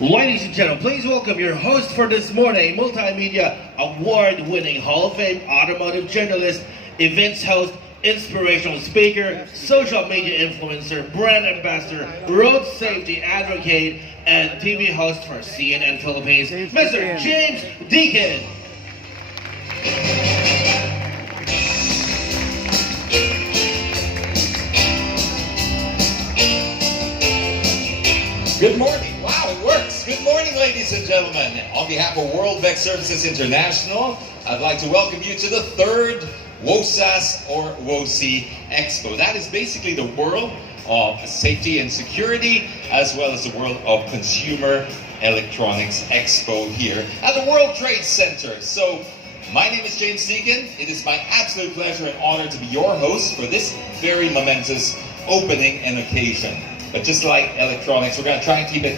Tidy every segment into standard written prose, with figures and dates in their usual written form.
Ladies and gentlemen, please welcome your host for this morning, multimedia award-winning Hall of Fame automotive journalist, events host, inspirational speaker, social media influencer, brand ambassador, road safety advocate, and TV host for CNN Philippines, Mr. James Deakin. Good morning. Wow, it works. Good morning, ladies and gentlemen. On behalf of World Vet Services International, I'd like to welcome you to the third WOSAS or WOCEE Expo. That is basically the world of safety and security, as well as the world of consumer electronics expo here at the World Trade Center. So, my name is James Deakin. It is my absolute pleasure and honor to be your host for this very momentous opening and occasion. But just like electronics, we're going to try and keep it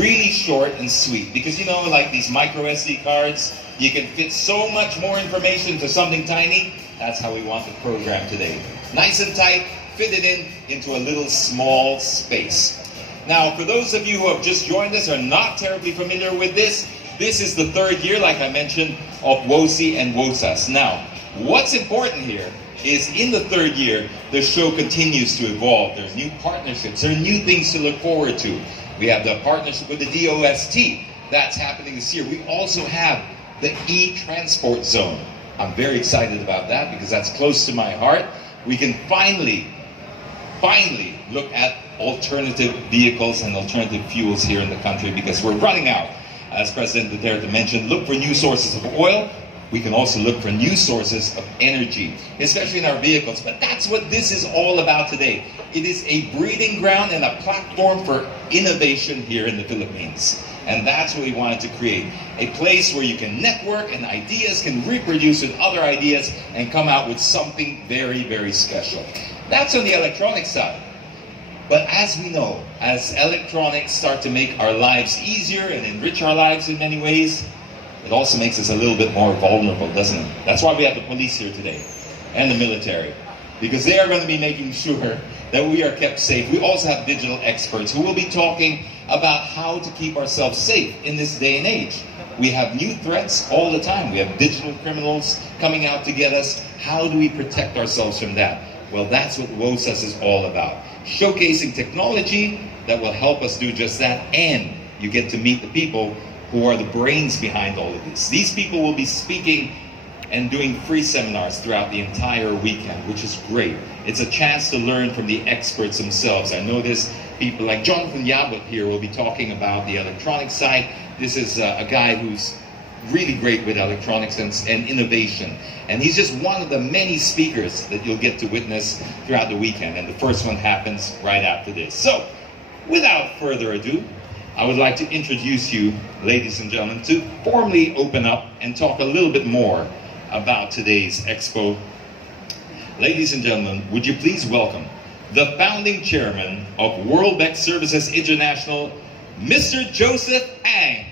really short and sweet. Because you know, like these micro SD cards, you can fit so much more information into something tiny. That's how we want the program today. Nice and tight, fit it into a little small space. Now, for those of you who have just joined us or are not terribly familiar with this is the third year, like I mentioned, of WOCEE and WOSAS. Now, what's important here is in the third year, the show continues to evolve. There's new partnerships, there are new things to look forward to. We have the partnership with the DOST, that's happening this year. We also have the e-transport zone. I'm very excited about that because that's close to my heart. We can finally look at alternative vehicles and alternative fuels here in the country because we're running out. As President Duterte mentioned, look for new sources of oil. We can also look for new sources of energy, especially in our vehicles. But that's what this is all about today. It is a breeding ground and a platform for innovation here in the Philippines. And that's what we wanted to create. A place where you can network and ideas can reproduce with other ideas and come out with something very, very special. That's on the electronic side. But as we know, as electronics start to make our lives easier and enrich our lives in many ways, it also makes us a little bit more vulnerable, doesn't it? That's why we have the police here today, and the military, because they are going to be making sure that we are kept safe. We also have digital experts who will be talking about how to keep ourselves safe in this day and age. We have new threats all the time. We have digital criminals coming out to get us. How do we protect ourselves from that? Well, that's what WOSAS is all about. Showcasing technology that will help us do just that, and you get to meet the people who are the brains behind all of this. These people will be speaking and doing free seminars throughout the entire weekend, which is great. It's a chance to learn from the experts themselves. I notice people like Jonathan Yabut here will be talking about the electronic side. This is a guy who's really great with electronics and innovation. And he's just one of the many speakers that you'll get to witness throughout the weekend. And the first one happens right after this. So, without further ado, I would like to introduce you, ladies and gentlemen, to formally open up and talk a little bit more about today's expo. Ladies and gentlemen, would you please welcome the founding chairman of World Vet Services International, Mr. Joseph Ang.